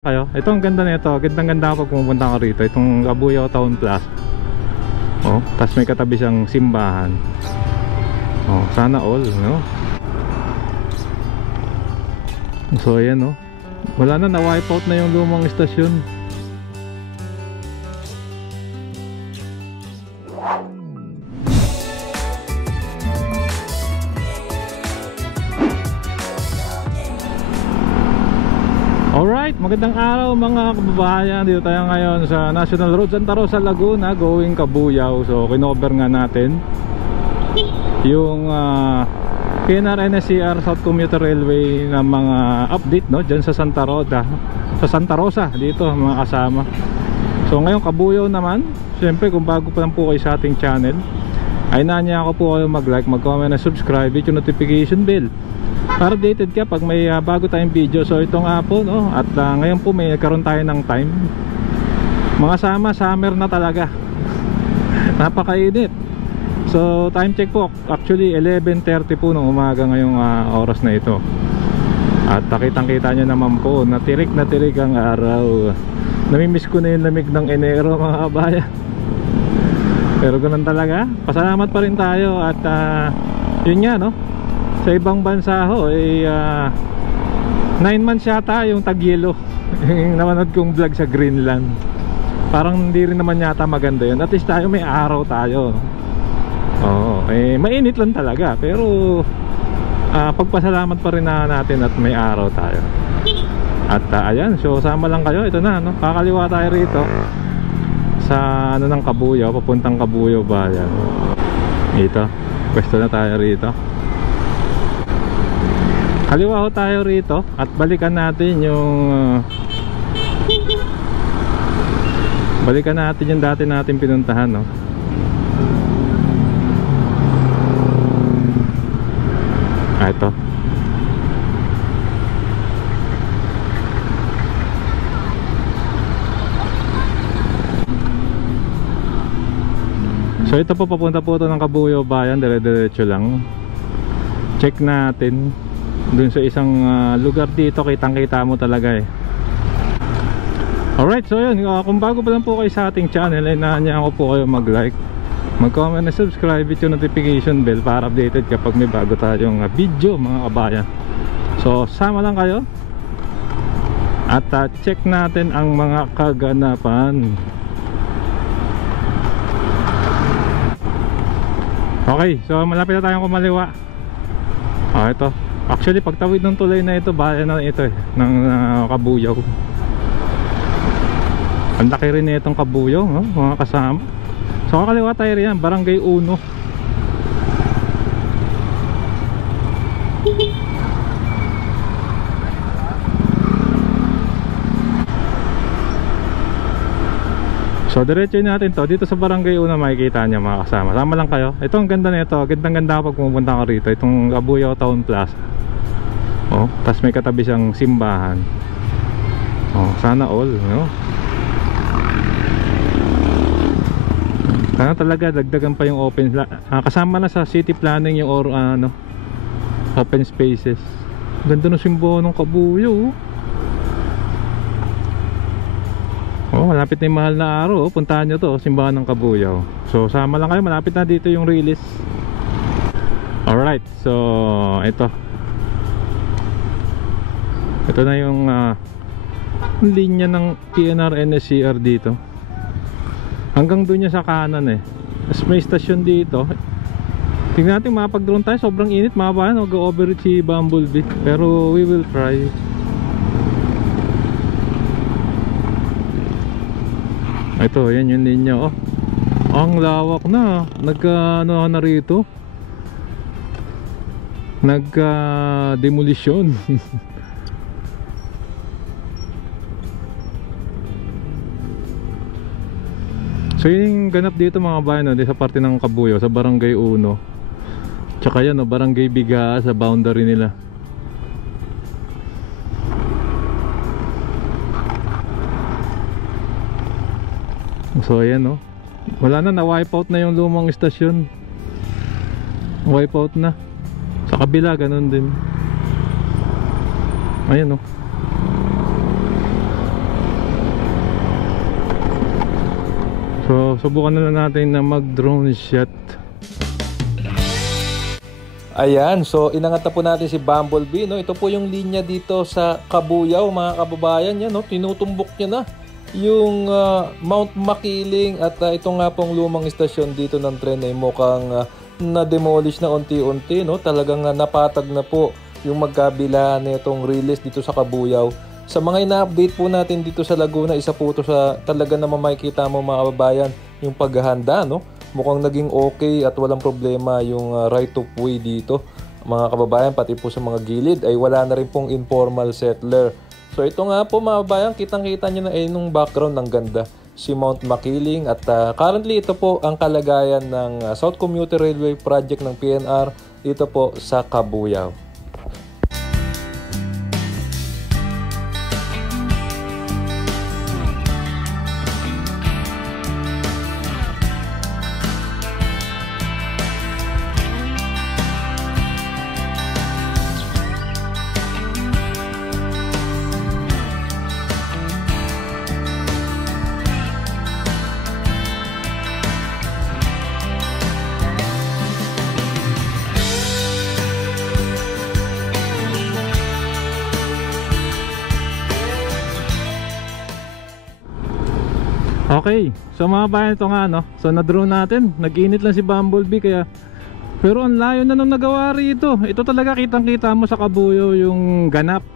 Kayo. Ito ang ganda nito. Gandang-ganda pag pumunta ka rito. Itong Cabuyao Town Plaza. Oh, tapos may katabi siyang simbahan. Oh, sana all, no? So ayan, no. Wala na, na-wipe out na yung lumang istasyon. Alright, magandang araw mga kababayan. Dito tayo ngayon sa National Road Santa Rosa, Laguna, going Cabuyao. So kinover nga natin yung PNR-NSCR South Commuter Railway na mga update, no, dyan sa Santa Rosa dito mga kasama. So ngayon Cabuyao naman. Siyempre kung bago pa lang po kayo sa ating channel, ay nanya ako po kayo mag-like, mag-comment at subscribe, hit yung notification bell para updated ka pag may bago tayong video. So ito nga po, no, at ngayon po may nagkaroon tayo ng time. Mga sama, summer na talaga. Napakainit. So time check po, actually 11:30 po ng umaga ngayong oras na ito. At kitang-kita nyo naman po, natirik ang araw. Namimiss ko na yung lamig ng Enero mga kabayan. Pero ganun talaga, pasalamat pa rin tayo. At yun nga, no, sa ibang bansa ho ay 9 months yata yung tag-yelo. Yung napanood kong vlog sa Greenland, parang hindi rin naman yata maganda yun. At least tayo may araw tayo. Oo, mainit lang talaga, pero pagpasalamat pa rin natin at may araw tayo. At ayan, so sama lang kayo. Ito na, no, kakaliwa tayo rito sa ano ng Cabuyao, papuntang Cabuyao Bayan. Ito, pwesto na tayo rito. Kaliwa ho tayo rito at balikan natin yung dati natin pinuntahan, no. Ito. So ito po, papunta po ito ng Cabuyao Bayan, dire-diretso lang. Check natin dun sa isang lugar dito, kitang-kita mo talaga eh. Alright, so yun, kung bago pa lang po kayo sa ating channel, ay nahanya ko po kayo mag-like, mag-comment na subscribe, hit yung notification bell para updated kapag may bago tayong video mga kabayan. So sama lang kayo at check natin ang mga kaganapan. Okay, so malapit na tayong kumaliwa. Ito, actually pagtawid ng tulay na ito, bayan na ito eh, ng Cabuyao. Ang laki rin na itong Cabuyao, no, mga kasama. So kakaliwa tayo rin yan, Barangay 1. So diretso natin to dito sa Barangay 1, makikita niya mga kasama. Sama lang kayo. Ito ang ganda nito, gandang-ganda pag pumunta ka rito. Itong Cabuyao Town Plaza. Oh, tapos may katabi siyang simbahan. Oh, sana all, no. Sana talaga dagdagan pa yung open, kasama na sa city planning yung open spaces. Ganda ng simbolo ng Cabuyao. Oh, malapit na yung mahal na araw. Puntahan nyo to, simbahan ng Cabuyao. So sama lang kayo, malapit na dito yung release. Alright, so ito na yung linya ng PNR-NSCR dito. Hanggang doon niya sa kanan eh. Mas may stasyon dito. Tingnan natin, makapag-drone tayo. Sobrang init mga bayan, mag-overheat si Bumblebee. Pero we will try. Ito, yan yung linya. Oh, ang lawak na. Nagka-ano na rito, nagka-demolition. So yung ganap dito mga bayan, no, sa parte ng Cabuyao, sa Barangay 1. Tsaka yan, no, Barangay Bigaa sa boundary nila. So ayan, no, wala na, na-wipe out na yung lumang istasyon. Wipe out na. Sa kabila ganun din. Ayan, no. So subukan na lang natin na mag drone shot. Ayan, so inangat na po natin si Bumblebee, no? Ito po yung linya dito sa Kabuyao, mga kababayan. Yan, no? Tinutumbok niya na yung Mount Makiling at ito nga pong lumang istasyon dito ng tren ay mukhang na-demolish na unti-unti, no? Talagang napatag na po yung magkabilaan nitong release dito sa Kabuyao. Sa mga ina-update po natin dito sa Laguna, isa po ito sa talaga naman makikita mo, mga kababayan, yung paghahanda, no? Mukhang naging okay at walang problema yung right of way dito, mga kababayan. Pati po sa mga gilid ay wala na rin pong informal settler. So ito nga po, mga kababayan, kitang-kita nyo na nung background ng ganda si Mount Makiling. At currently ito po ang kalagayan ng South Commuter Railway Project ng PNR dito po sa Kabuyao. Okay, so mga bayan, ito nga, no? So na-drone natin, nag-init lang si Bumblebee kaya, pero ang layo na nung nagawa rito. Ito talaga kitang-kita mo sa Kabuyao yung ganap,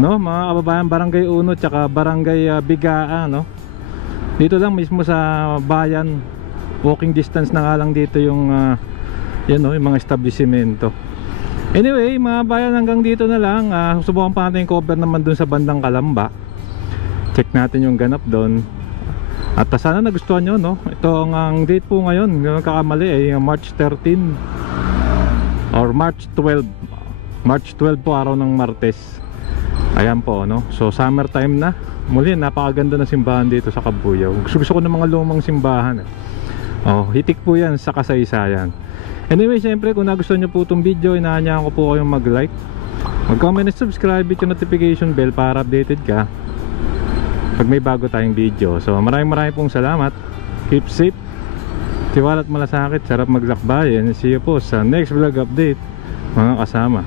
no? Mga kababayan, Barangay Uno tsaka Barangay Bigaa, no? Dito lang mismo sa bayan, walking distance na nga lang dito yung yan, no? Yung mga establishmento. Anyway, mga bayan, hanggang dito na lang. Susubukan pa natin yung cover naman dun sa bandang Kalamba. Check natin yung ganap doon. At sana nagustuhan nyo, no? Ito ang date po ngayon, yung kakamali ay March 13 or March 12. March 12 po, araw ng Martes. Ayan po, no? So summertime na. Muli, napakaganda na simbahan dito sa Kabuyao. Gusto ko ng mga lumang simbahan. Oh, hitik po yan sa kasaysayan. Anyway, siyempre kung nagustuhan nyo po itong video, inaanyahan ko po kayong mag-like, mag-comment at subscribe, hit yung notification bell para updated ka pag may bago tayong video. So maraming pong salamat. Keep safe, tiwala at malasakit, sarap maglakbayan. See you po sa next vlog update, mga kasama.